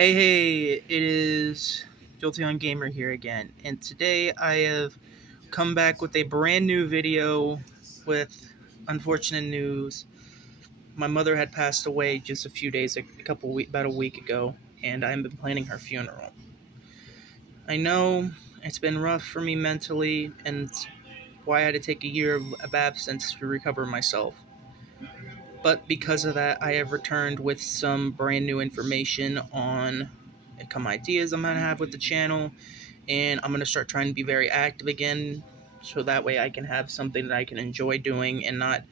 Hey, it is Jolteon Gamer here again, and today I have come back with a brand new video with unfortunate news. My mother had passed away just a few days, about a week ago, and I've been planning her funeral. I know it's been rough for me mentally, and it's why I had to take a year of absence to recover myself. But because of that, I have returned with some brand new information on some ideas I'm going to have with the channel, and I'm going to start trying to be very active again so that way I can have something that I can enjoy doing and not,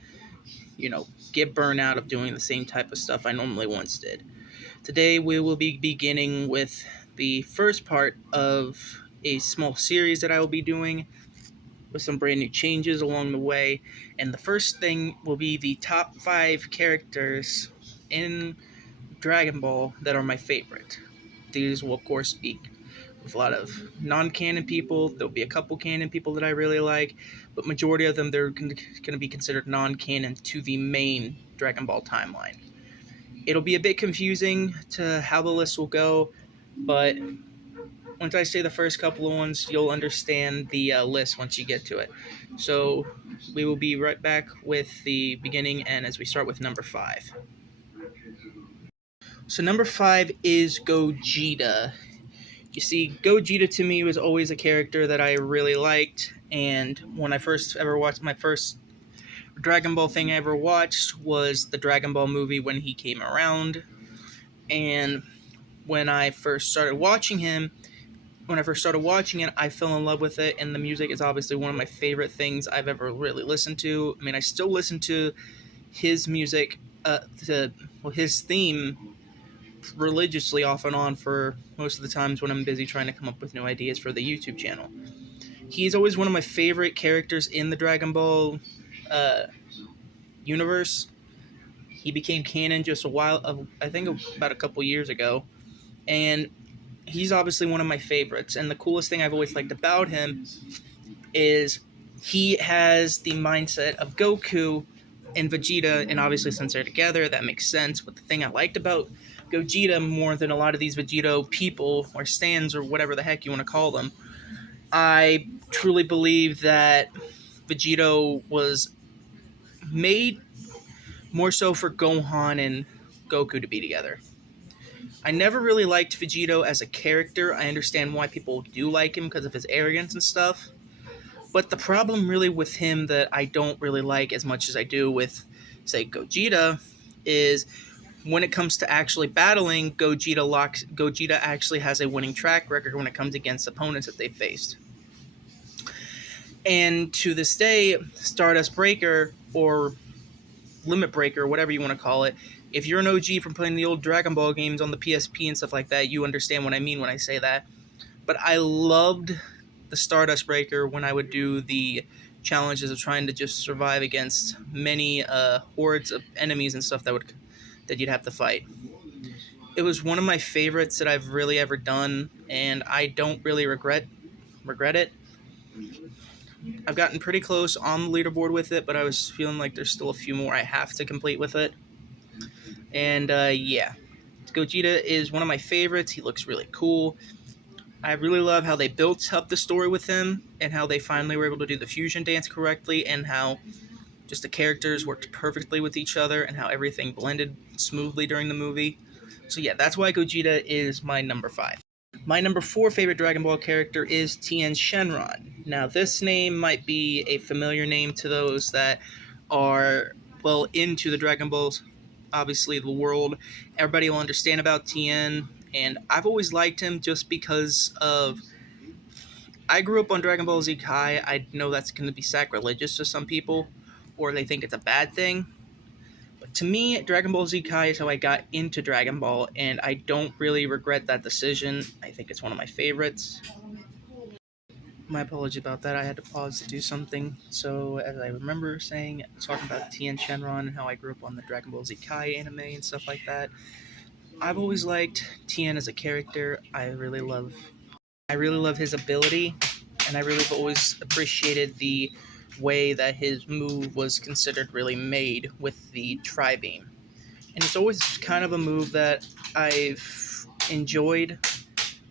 get burned out of doing the same type of stuff I normally once did. Today we will be beginning with the first part of a small series that I will be doing with some brand new changes along the way. And the first thing will be the top 5 characters in Dragon Ball that are my favorite. These will, of course, be with a lot of non-canon people. There'll be a couple canon people that I really like, but majority of them, they're going to be considered non-canon to the main Dragon Ball timeline. It'll be a bit confusing to how the list will go, but once I say the first couple of ones, you'll understand the list once you get to it. So we will be right back with the beginning, and as we start with number 5. So number 5 is Gogeta. You see, Gogeta to me was always a character that I really liked, and when I first ever watched, my first Dragon Ball thing I ever watched was the Dragon Ball movie when he came around. And when I first started watching it, I fell in love with it, and the music is obviously one of my favorite things I've ever really listened to. I mean, I still listen to his music, his theme religiously off and on for most of the times when I'm busy trying to come up with new ideas for the YouTube channel. He's always one of my favorite characters in the Dragon Ball universe. He became canon just I think about a couple years ago, and he's obviously one of my favorites. And the coolest thing I've always liked about him is he has the mindset of Goku and Vegeta, and obviously since they're together, that makes sense. But the thing I liked about Gogeta more than a lot of these Vegito people, or stands, or whatever the heck you want to call them, I truly believe that Vegito was made more so for Gohan and Goku to be together. I never really liked Vegito as a character. I understand why people do like him because of his arrogance and stuff. But the problem really with him that I don't really like as much as I do with, say, Gogeta, is when it comes to actually battling, Gogeta actually has a winning track record when it comes against opponents that they've faced. And to this day, Stardust Breaker, or Limit Breaker, whatever you want to call it, if you're an OG from playing the old Dragon Ball games on the PSP and stuff like that, you understand what I mean when I say that. But I loved the Stardust Breaker when I would do the challenges of trying to just survive against many hordes of enemies and stuff that you'd have to fight. It was one of my favorites that I've really ever done, and I don't really regret it. I've gotten pretty close on the leaderboard with it, but I was feeling like there's still a few more I have to complete with it. And yeah, Gogeta is one of my favorites. He looks really cool. I really love how they built up the story with him, and how they finally were able to do the fusion dance correctly, and how just the characters worked perfectly with each other, and how everything blended smoothly during the movie. So yeah, that's why Gogeta is my number 5. My number 4 favorite Dragon Ball character is Tien Shenron. Now, this name might be a familiar name to those that are well into the Dragon Balls, obviously the world. Everybody will understand about Tien, and I've always liked him just because of... I grew up on Dragon Ball Z Kai. I know that's going to be sacrilegious to some people, or they think it's a bad thing. But to me, Dragon Ball Z Kai is how I got into Dragon Ball, and I don't really regret that decision. I think it's one of my favorites. My apology about that. I had to pause to do something. So, as I remember talking about Tien Shenron and how I grew up on the Dragon Ball Z Kai anime and stuff like that, I've always liked Tien as a character. I really love his ability, and I really have always appreciated the way that his move was considered really made with the Tri-Beam. And it's always kind of a move that I've enjoyed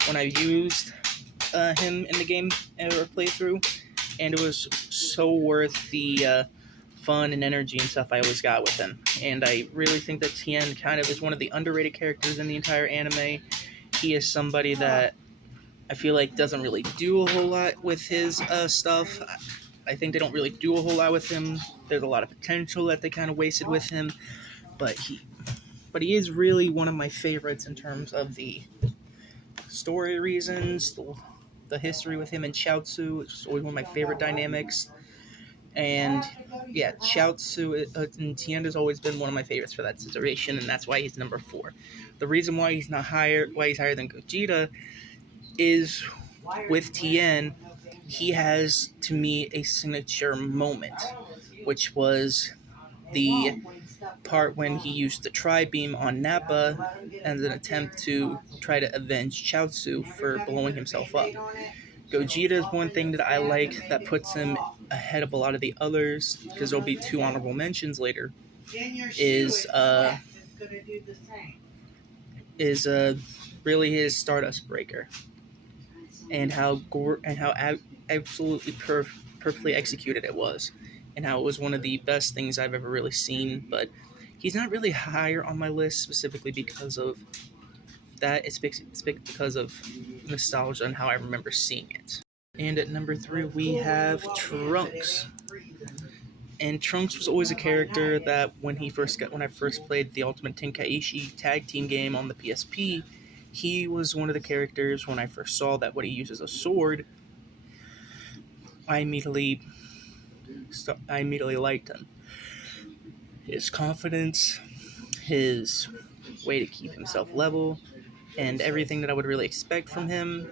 when I used him in the game or playthrough, and it was so worth the fun and energy and stuff I always got with him. And I really think that Tien kind of is one of the underrated characters in the entire anime. He is somebody that I feel like doesn't really do a whole lot with his stuff. I think they don't really do a whole lot with him. There's a lot of potential that they kind of wasted with him, but he is really one of my favorites in terms of the story reasons, the history with him and Chiaotzu. It's just always one of my favorite dynamics. And yeah, Chiaotzu and Tien has always been one of my favorites for that situation, and that's why he's number 4. The reason why he's higher than Gogeta is with Tien, he has to me a signature moment, which was the part when he used the Tri-Beam on Nappa as an attempt to try to avenge Chiaotzu for blowing himself up. Gogeta is one thing that I like that puts him ahead of a lot of the others, because there'll be 2 honorable mentions later, is really his Stardust Breaker, and how absolutely perfectly executed it was, and how it was one of the best things I've ever really seen. But he's not really higher on my list specifically because of that. It's because of nostalgia and how I remember seeing it. And at number 3 we have Trunks. And Trunks was always a character that when I first played the Ultimate Tenkaichi tag team game on the PSP, he was one of the characters when I first saw that when he uses a sword, I immediately liked him. His confidence, his way to keep himself level, and everything that I would really expect from him,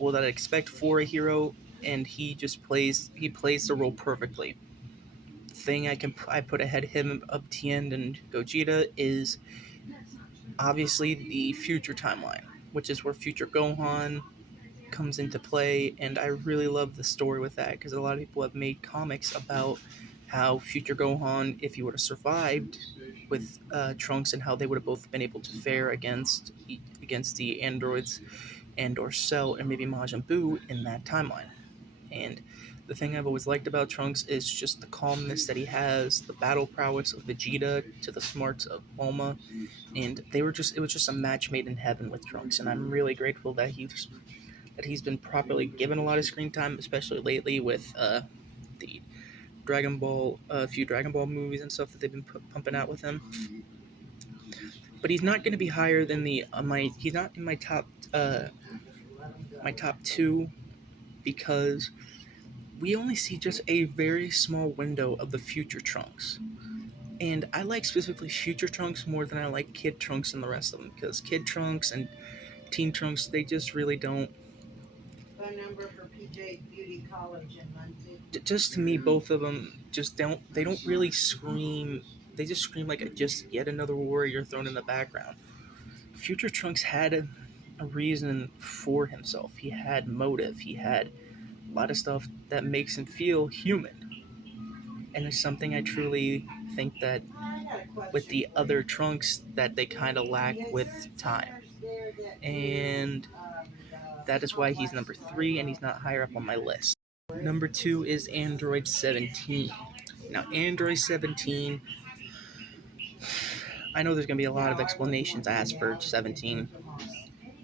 that I expect for a hero, and he plays the role perfectly. The thing I put ahead of him of Tien and Gogeta is obviously the future timeline, which is where Future Gohan comes into play, and I really love the story with that, because a lot of people have made comics about how Future Gohan, if he would have survived with Trunks, and how they would have both been able to fare against the androids and/or Cell and maybe Majin Buu in that timeline. And the thing I've always liked about Trunks is just the calmness that he has, the battle prowess of Vegeta to the smarts of Bulma, and it was just a match made in heaven with Trunks, and I'm really grateful that he's been properly given a lot of screen time, especially lately with the Dragon Ball, few Dragon Ball movies and stuff that they've been pumping out with him. But he's not going to be higher than he's not in my top 2, because we only see just a very small window of the future Trunks. And I like specifically future Trunks more than I like Kid Trunks and the rest of them, because Kid Trunks and Teen Trunks, they just really don't. Phone number for PJ Beauty College in Muncie. Just to me, both of them they don't really scream. They just scream like just yet another warrior thrown in the background. Future Trunks had a reason for himself. He had motive. He had a lot of stuff that makes him feel human. And it's something I truly think that with the other Trunks that they kind of lack with time. And that is why he's number 3 and he's not higher up on my list. Number 2 is Android 17. Now, Android 17, I know there's going to be a lot of explanations asked for 17.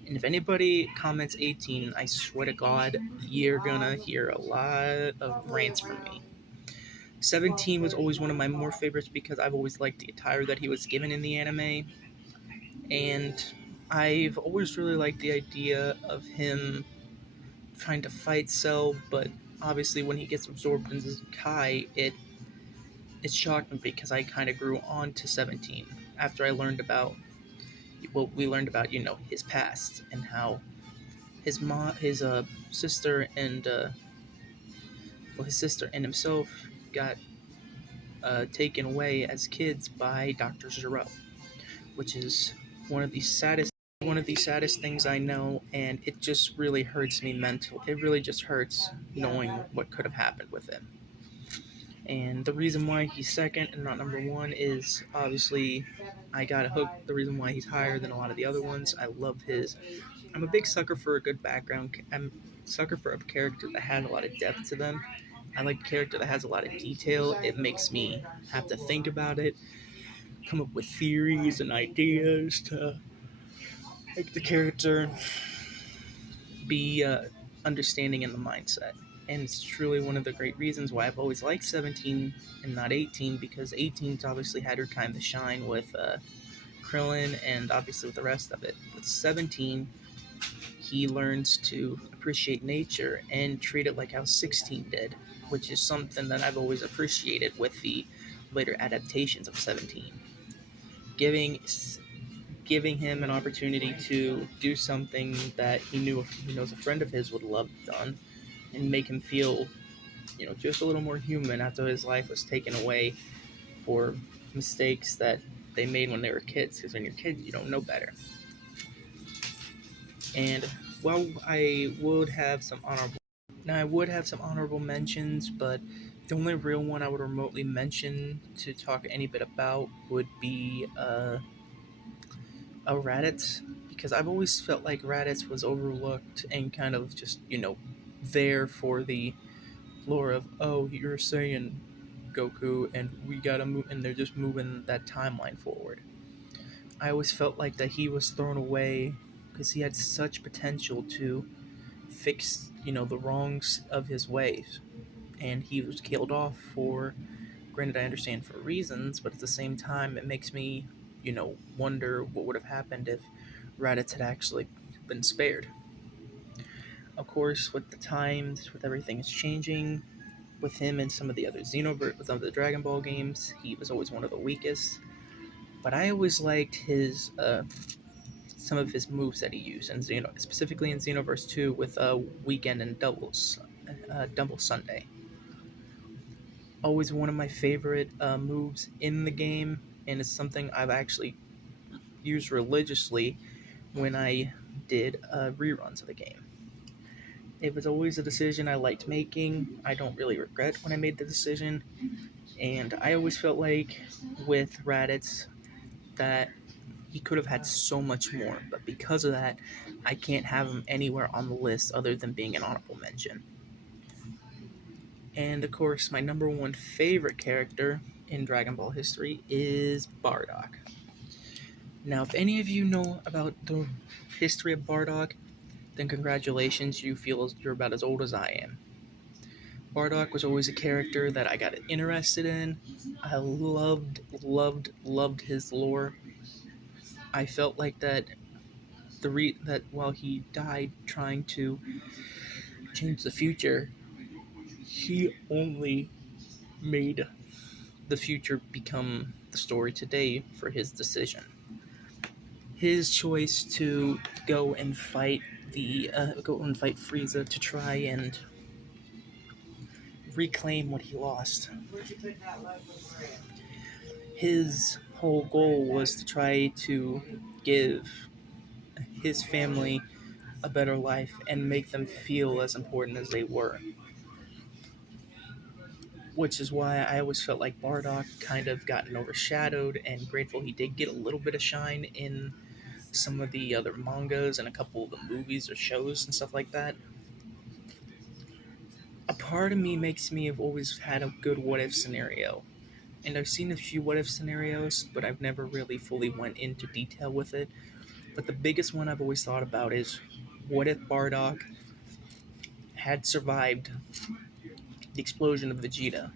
And if anybody comments 18, I swear to God, you're going to hear a lot of rants from me. 17 was always one of my more favorites because I've always liked the attire that he was given in the anime. And I've always really liked the idea of him trying to fight Cell, but obviously when he gets absorbed into Kai, it shocked me because I kind of grew on to 17 after I learned about his past and how his sister and his sister and himself got taken away as kids by Dr. Gero, which is one of the saddest things I know, and it just really hurts me mentally. It really just hurts knowing what could have happened with him. And the reason why he's second and not number one is obviously I got hooked. The reason why he's higher than a lot of the other ones, I love his. I'm a big sucker for a good background. I'm a sucker for a character that has a lot of depth to them. I like a character that has a lot of detail. It makes me have to think about it, come up with theories and ideas to make the character be understanding in the mindset. And it's truly one of the great reasons why I've always liked 17 and not 18, because 18's obviously had her time to shine with Krillin and obviously with the rest of it. With 17, he learns to appreciate nature and treat it like how 16 did, which is something that I've always appreciated with the later adaptations of 17. Giving him an opportunity to do something that he knows a friend of his would love done, and make him feel, just a little more human after his life was taken away for mistakes that they made when they were kids. Because when you're kids, you don't know better. And while I would have some honorable mentions, but the only real one I would remotely mention to talk any bit about would be Raditz, because I've always felt like Raditz was overlooked and kind of just, there for the lore of, oh, you're saying Goku, and we gotta move, and they're just moving that timeline forward. I always felt like that he was thrown away because he had such potential to fix, the wrongs of his ways, and he was killed off for, granted I understand for reasons, but at the same time it makes me, wonder what would have happened if Raditz had actually been spared. Of course, with the times, with everything is changing, with him and some of the other Xenoverse, with some of the Dragon Ball games, he was always one of the weakest. But I always liked his some of his moves that he used, and specifically in Xenoverse 2 with Weekend and Double Sunday. Always one of my favorite moves in the game, and it's something I've actually used religiously when I did reruns of the game. It was always a decision I liked making. I don't really regret when I made the decision, and I always felt like with Raditz that he could have had so much more, but because of that, I can't have him anywhere on the list other than being an honorable mention. And of course, my number one favorite character in Dragon Ball history is Bardock. Now, if any of you know about the history of Bardock, then congratulations, you feel you're about as old as I am. Bardock was always a character that I got interested in. I loved his lore. I felt like that that while he died trying to change the future, he only made the future become the story today for his decision. His choice to go and fight Frieza to try and reclaim what he lost. His whole goal was to try to give his family a better life and make them feel as important as they were. Which is why I always felt like Bardock kind of gotten overshadowed, and grateful he did get a little bit of shine in some of the other mangas and a couple of the movies or shows and stuff like that. A part of me makes me have always had a good what-if scenario. And I've seen a few what-if scenarios, but I've never really fully went into detail with it. But the biggest one I've always thought about is, what if Bardock had survived the explosion of Vegeta?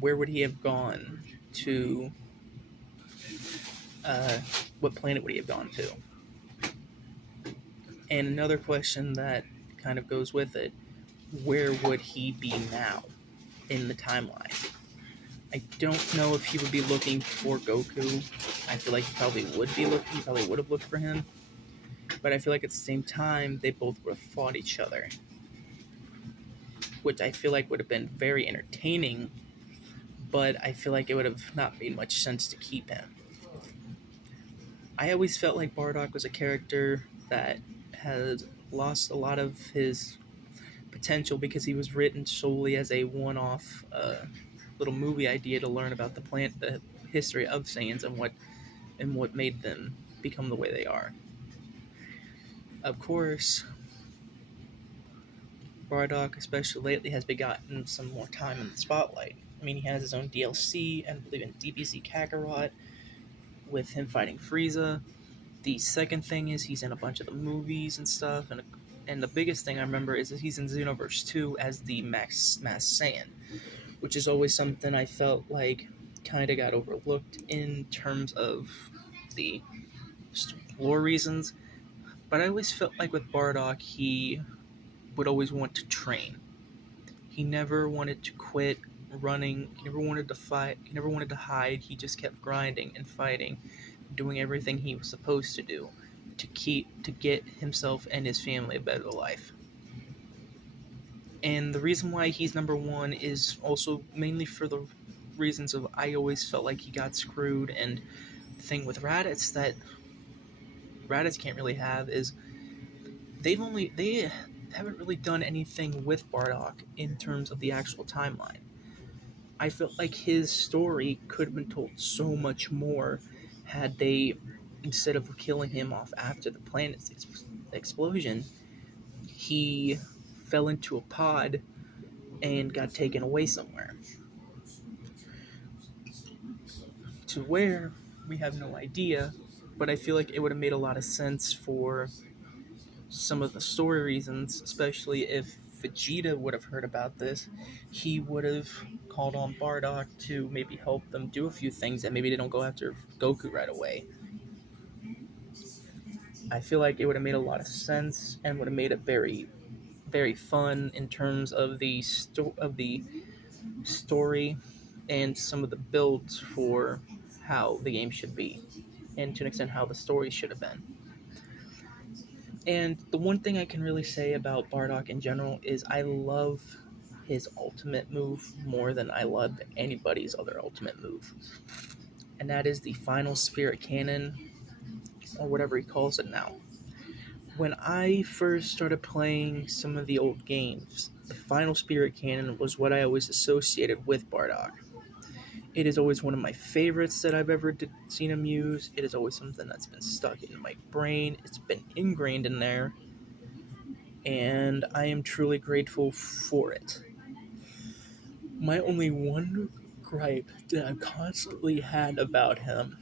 Where would he have gone to? What planet would he have gone to? And another question that kind of goes with it, where would he be now in the timeline? I don't know if he would be looking for Goku. I feel like he probably would have looked for him. But I feel like at the same time, they both would have fought each other, which I feel like would have been very entertaining, but I feel like it would have not made much sense to keep him. I always felt like Bardock was a character that had lost a lot of his potential because he was written solely as a one-off little movie idea to learn about the history of Saiyans, and what made them become the way they are. Of course, Bardock, especially lately, has begotten some more time in the spotlight. I mean, he has his own DLC, and I believe in DBZ Kakarot, with him fighting Frieza. The second thing is he's in a bunch of the movies and stuff, and the biggest thing I remember is that he's in Xenoverse 2 as the Masked Saiyan, which is always something I felt like kind of got overlooked in terms of the lore reasons. But I always felt like with Bardock, he would always want to train. He never wanted to quit running. He never wanted to fight. He never wanted to hide. He just kept grinding and fighting, doing everything he was supposed to do to get himself and his family a better life. And the reason why he's number one is also mainly for the reasons of I always felt like he got screwed, and the thing with Raditz that Raditz can't really have is they haven't really done anything with Bardock in terms of the actual timeline. I felt like his story could have been told so much more had they, instead of killing him off after the planet's explosion, he fell into a pod and got taken away somewhere. To where, we have no idea, but I feel like it would have made a lot of sense for some of the story reasons, especially if Vegeta would have heard about this. He would have called on Bardock to maybe help them do a few things, and maybe they don't go after Goku right away. I feel like it would have made a lot of sense and would have made it very, very fun in terms of the story and some of the builds for how the game should be, and to an extent how the story should have been. And the one thing I can really say about Bardock in general is I love his ultimate move more than I love anybody's other ultimate move. And that is the Final Spirit Cannon, or whatever he calls it now. When I first started playing some of the old games, the Final Spirit Cannon was what I always associated with Bardock. It is always one of my favorites that I've ever seen him use. It is always something that's been stuck in my brain. It's been ingrained in there. And I am truly grateful for it. My only one gripe that I've constantly had about him,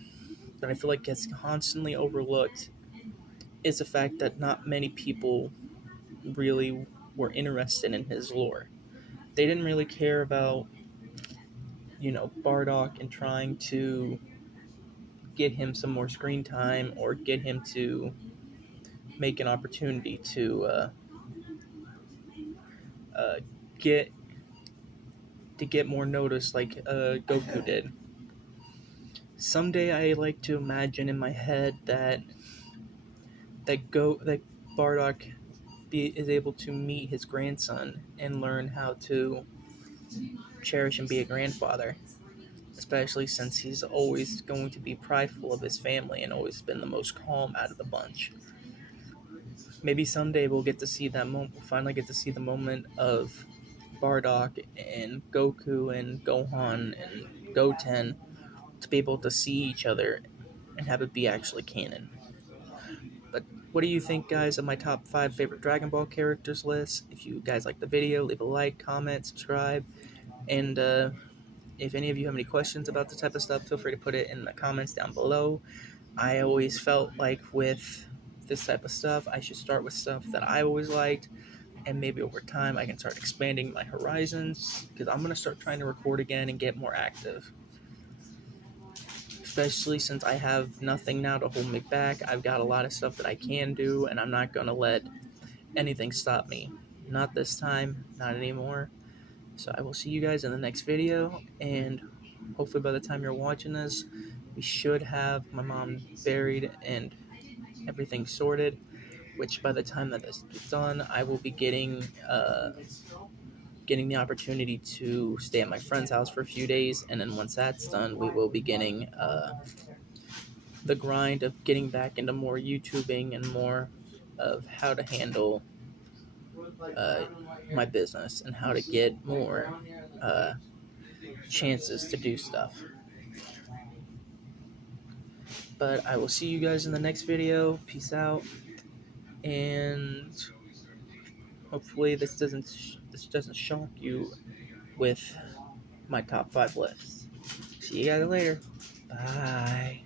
that I feel like gets constantly overlooked, is the fact that not many people really were interested in his lore. They didn't really care about Bardock and trying to get him some more screen time or get him to make an opportunity to get more notice like Goku did. Someday I like to imagine in my head that Bardock is able to meet his grandson and learn how to cherish and be a grandfather, especially since he's always going to be prideful of his family and always been the most calm out of the bunch. Maybe someday we'll get to see that moment. We'll finally get to see the moment of Bardock and Goku and Gohan and Goten to be able to see each other and have it be actually canon. But what do you think, guys, of my top 5 favorite Dragon Ball characters list? If you guys like the video, leave a like, comment, subscribe, and if any of you have any questions about this type of stuff, feel free to put it in the comments down below. I always felt like with this type of stuff, I should start with stuff that I always liked, and maybe over time I can start expanding my horizons, because I'm going to start trying to record again and get more active. Especially since I have nothing now to hold me back. I've got a lot of stuff that I can do, and I'm not going to let anything stop me. Not this time, not anymore. So I will see you guys in the next video, and hopefully by the time you're watching this, we should have my mom buried and everything sorted, which by the time that this is done, I will be getting the opportunity to stay at my friend's house for a few days, and then once that's done, we will be getting the grind of getting back into more YouTubing and more of how to handle my business and how to get more chances to do stuff. But I will see you guys in the next video. Peace out, and hopefully this doesn't shock you with my top 5 lists. See you guys later. Bye.